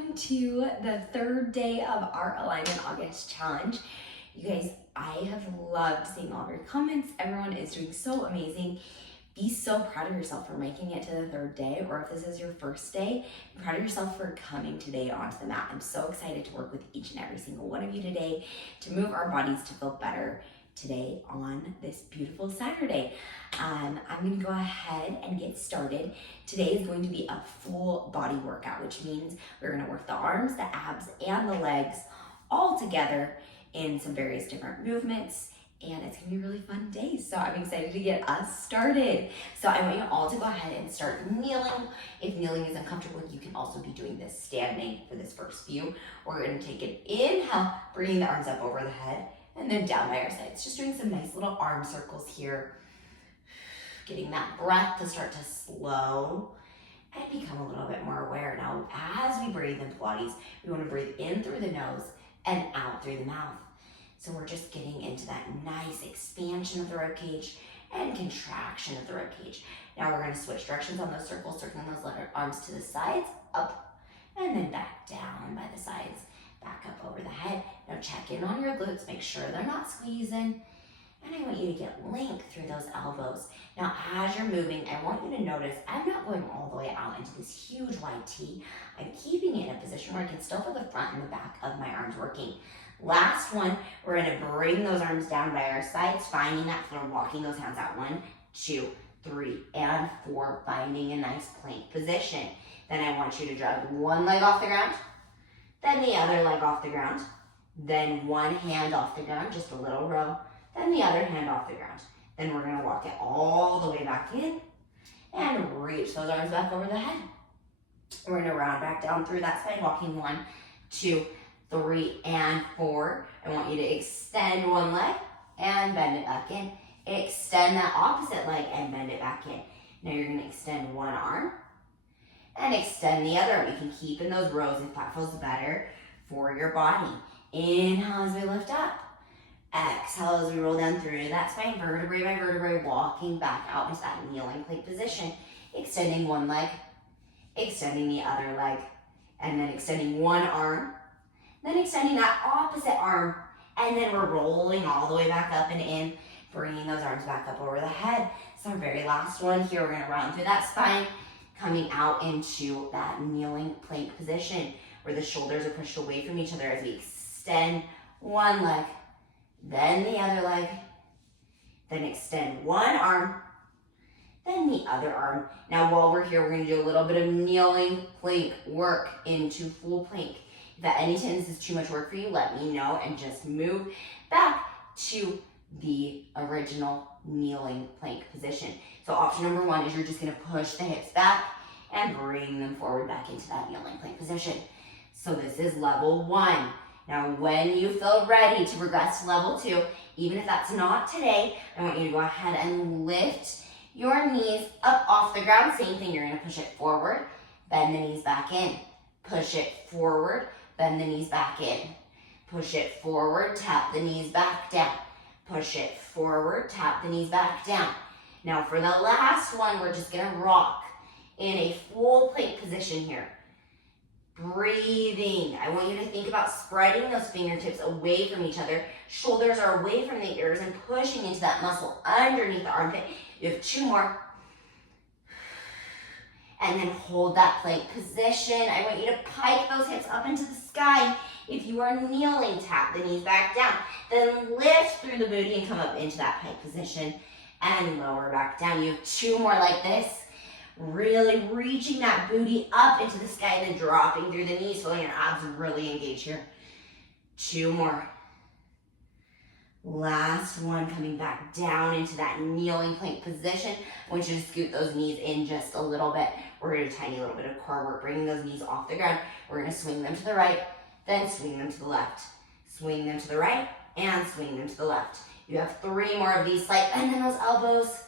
welcome to the third day of our Alignment August Challenge. You guys, I have loved seeing all of your comments. Everyone is doing so amazing. Be so proud of yourself for making it to the third day, or if this is your first day, be proud of yourself for coming today onto the mat. I'm so excited to work with each and every single one of you today to move our bodies to feel better today on this beautiful Saturday. I'm going to go ahead and get started. Today is going to be a full body workout, which means we're going to work the arms, the abs, and the legs all together in some various different movements, and it's going to be a really fun day. So I'm excited to get us started. So I want you all to go ahead and start kneeling. If kneeling is uncomfortable, you can also be doing this standing for this first few. We're going to take an inhale, bringing the arms up over the head, and then down by our sides. Just doing some nice little arm circles here. Getting that breath to start to slow and become a little bit more aware. Now, as we breathe in Pilates, we want to breathe in through the nose and out through the mouth. So we're just getting into that nice expansion of the rib cage and contraction of the rib cage. Now we're going to switch directions on those circles, circling those arms to the sides, up, and then back down by the sides. Back up over the head. Now check in on your glutes, make sure they're not squeezing. And I want you to get length through those elbows. Now as you're moving, I want you to notice I'm not going all the way out into this huge wide T. I'm keeping it in a position where I can still feel the front and the back of my arms working. Last one, we're going to bring those arms down by our sides, finding that floor, walking those hands out. 1, 2, 3, and 4, finding a nice plank position. Then I want you to drag one leg off the ground, then the other leg off the ground, then one hand off the ground, just a little row, then the other hand off the ground. Then we're going to walk it all the way back in and reach those arms back over the head. We're going to round back down through that spine, walking 1, 2, 3, and 4. I want you to extend one leg and bend it back in. Extend that opposite leg and bend it back in. Now you're going to extend one arm and extend the other. You can keep in those rows if that feels better for your body. Inhale as we lift up. Exhale as we roll down through that spine, vertebrae by vertebrae, walking back out into that kneeling plank position. Extending one leg, extending the other leg, and then extending one arm, then extending that opposite arm, and then we're rolling all the way back up and in, bringing those arms back up over the head. So our very last one here, we're going to round through that spine, coming out into that kneeling plank position where the shoulders are pushed away from each other as we extend one leg, then the other leg, then extend one arm, then the other arm. Now while we're here, we're going to do a little bit of kneeling plank work into full plank. If at any time this is too much work for you, let me know and just move back to the original kneeling plank position. So option number 1 is you're just going to push the hips back and bring them forward back into that kneeling plank position. So this is level 1. Now when you feel ready to progress to level 2, even if that's not today, I want you to go ahead and lift your knees up off the ground. Same thing, you're going to push it forward, bend the knees back in, push it forward, bend the knees back in, push it forward, tap the knees back down, push it forward, tap the knees back down. Now for the last one, we're just going to rock in a full plank position here. Breathing. I want you to think about spreading those fingertips away from each other. Shoulders are away from the ears and pushing into that muscle underneath the armpit. You have 2 more. And then hold that plank position. I want you to pike those hips up into the sky. If you are kneeling, tap the knees back down. Then lift through the booty and come up into that pike position and lower back down. You have 2 more like this. Really reaching that booty up into the sky and then dropping through the knees, feeling your abs really engage here. 2 more. Last one, coming back down into that kneeling plank position. I want you to scoot those knees in just a little bit. We're going to do a tiny little bit of core work, bringing those knees off the ground. We're going to swing them to the right, then swing them to the left. Swing them to the right, and swing them to the left. You have 3 more of these. Slight bend in those elbows.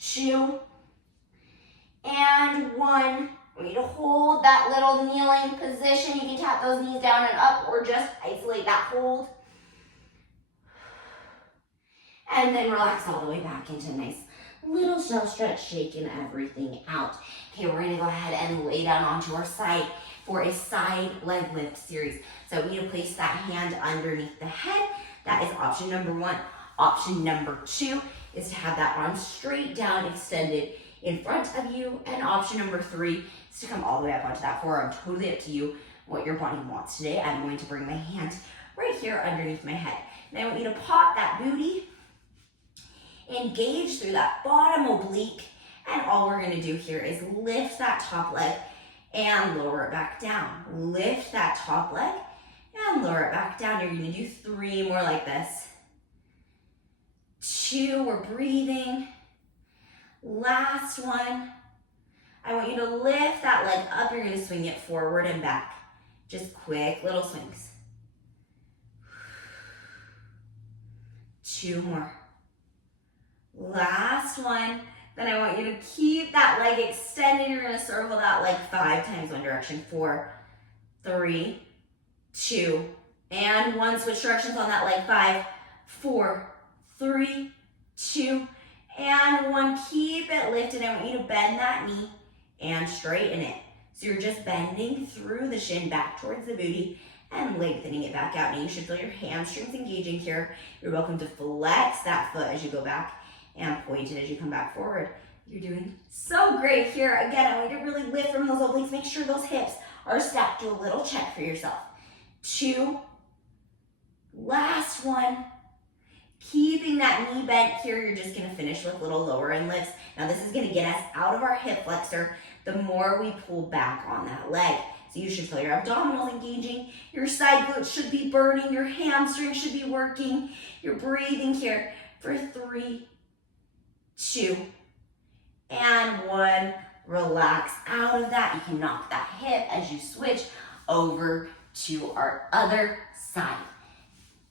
2, and 1. I want you to hold that little kneeling position. You can tap those knees down and up or just isolate that hold. And then relax all the way back into a nice little shell stretch, shaking everything out. Okay, we're gonna go ahead and lay down onto our side. for a side leg lift series. So we need to place that hand underneath the head. That is option number 1. Option number 2 is to have that arm straight down, extended in front of you. And option number 3 is to come all the way up onto that forearm. Totally up to you what your body wants today. I'm going to bring my hand right here underneath my head. And I want you to pop that booty, engage through that bottom oblique, and all we're gonna do here is lift that top leg and lower it back down. Lift that top leg and lower it back down. You're gonna do 3 more like this. 2, we're breathing. Last one. I want you to lift that leg up. You're gonna swing it forward and back. Just quick little swings. 2 more. Last one. Then I want you to keep that leg extended. You're gonna circle that leg 5 times one direction. 4, 3, 2, and 1. Switch directions on that leg. 5, 4, 3, 2, and 1. Keep it lifted. I want you to bend that knee and straighten it. So you're just bending through the shin back towards the booty and lengthening it back out. Now you should feel your hamstrings engaging here. You're welcome to flex that foot as you go back and point it as you come back forward. You're doing so great here. Again, I want you to really lift from those obliques. Make sure those hips are stacked. Do a little check for yourself. 2. Last one. Keeping that knee bent here, you're just gonna finish with little lower end lifts. Now this is gonna get us out of our hip flexor the more we pull back on that leg. So you should feel your abdominals engaging, your side glutes should be burning, your hamstrings should be working. You're breathing here for 3, 2, and 1. Relax out of that. You can knock that hip as you switch over to our other side.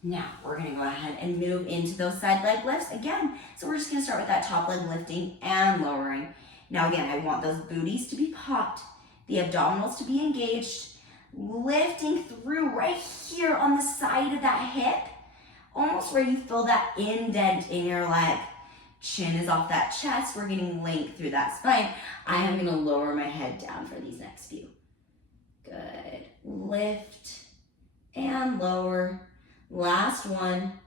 Now, we're gonna go ahead and move into those side leg lifts again. So we're just gonna start with that top leg lifting and lowering. Now again, I want those booties to be popped, the abdominals to be engaged, lifting through right here on the side of that hip, almost where you feel that indent in your leg. Chin is off that chest. We're getting length through that spine. I am gonna lower my head down for these next few. Good. Lift and lower. Last one.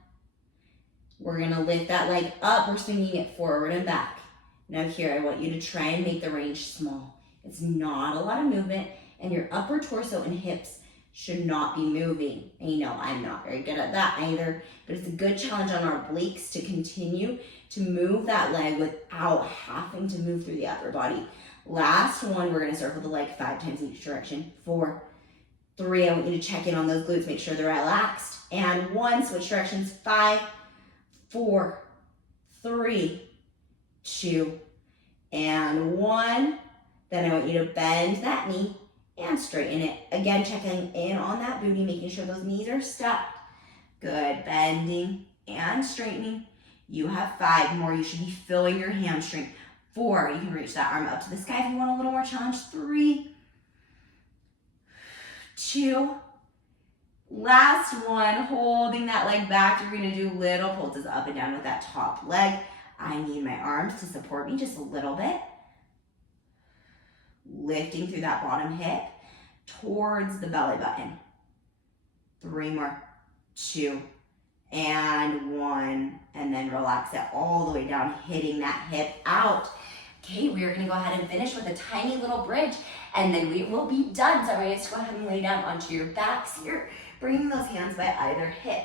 We're gonna lift that leg up. We're swinging it forward and back. Now here, I want you to try and make the range small. It's not a lot of movement, and your upper torso and hips should not be moving. And you know, I'm not very good at that either, but it's a good challenge on our obliques to continue to move that leg without having to move through the upper body. Last one, we're gonna circle the leg 5 times in each direction. 4, 3, I want you to check in on those glutes, make sure they're relaxed. And 1, switch directions. 5, 4, 3, 2, and 1. Then I want you to bend that knee and straighten it. Again, checking in on that booty, making sure those knees are stacked. Good, bending and straightening. You have 5 more. You should be filling your hamstring. 4, you can reach that arm up to the sky if you want a little more challenge. 3, 2, last one, holding that leg back. You're gonna do little pulses up and down with that top leg. I need my arms to support me just a little bit. Lifting through that bottom hip towards the belly button. 3 more, 2, and 1. And then relax it all the way down, hitting that hip out. Okay, we are gonna go ahead and finish with a tiny little bridge, and then we will be done. So I want you to go ahead and lay down onto your backs here, bringing those hands by either hip.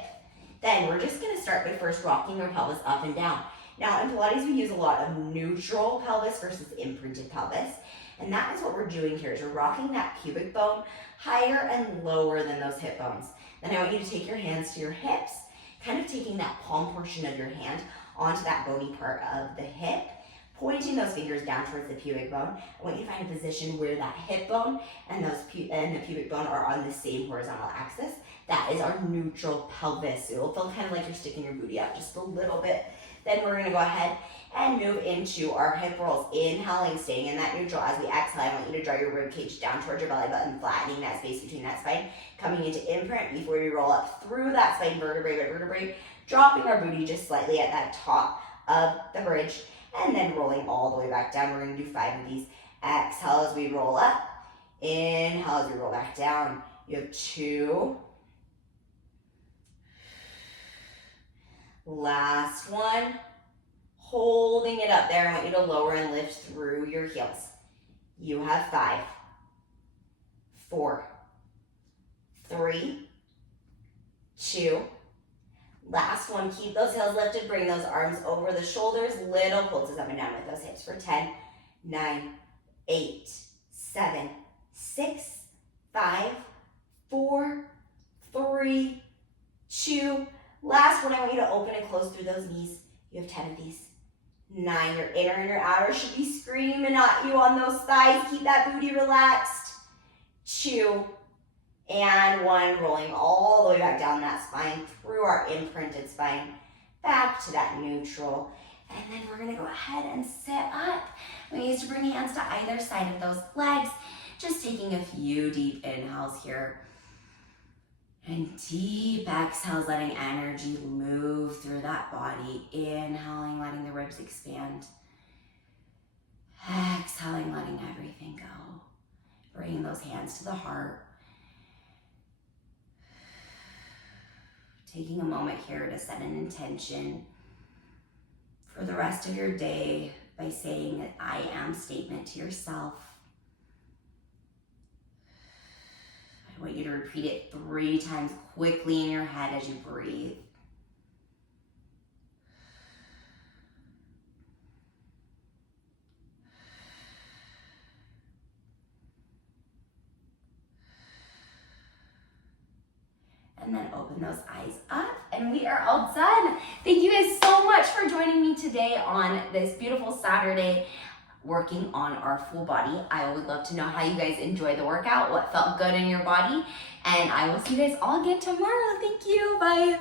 Then we're just gonna start by first rocking our pelvis up and down. Now in Pilates, we use a lot of neutral pelvis versus imprinted pelvis. And that is what we're doing here, is we're rocking that pubic bone higher and lower than those hip bones. Then I want you to take your hands to your hips, kind of taking that palm portion of your hand onto that bony part of the hip, pointing those fingers down towards the pubic bone. I want you to find a position where that hip bone and the pubic bone are on the same horizontal axis. That is our neutral pelvis. It'll feel kind of like you're sticking your booty out just a little bit. Then we're gonna go ahead and move into our hip rolls. Inhaling, staying in that neutral. As we exhale, I want you to draw your rib cage down towards your belly button, flattening that space between that spine. Coming into imprint before we roll up through that spine, vertebrae by vertebrae, dropping our booty just slightly at that top of the bridge, and then rolling all the way back down. We're gonna do 5 of these. Exhale as we roll up. Inhale as you roll back down. You have 2. Last one. Holding it up there. I want you to lower and lift through your heels. You have 5, 4, 3, 2. Last one. Keep those heels lifted. Bring those arms over the shoulders. Little pulses up and down with those hips for 10, 9, 8, 7, 6, 5, 4, 3, 2. Last one, I want you to open and close through those knees. You have 10 of these. 9, your inner and your outer should be screaming at you on those thighs. Keep that booty relaxed. 2, and 1, rolling all the way back down that spine, through our imprinted spine, back to that neutral. And then we're gonna go ahead and sit up. We need to bring hands to either side of those legs. Just taking a few deep inhales here. And deep exhales, letting energy move through that body. Inhaling, letting the ribs expand. Exhaling, letting everything go. Bringing those hands to the heart. Taking a moment here to set an intention for the rest of your day by saying an I am statement to yourself. I want you to repeat it 3 times quickly in your head as you breathe. And then open those eyes up, and we are all done. Thank you guys so much for joining me today on this beautiful Saturday, working on our full body. I would love to know how you guys enjoy the workout, what felt good in your body, and I will see you guys all again tomorrow. Thank you. Bye.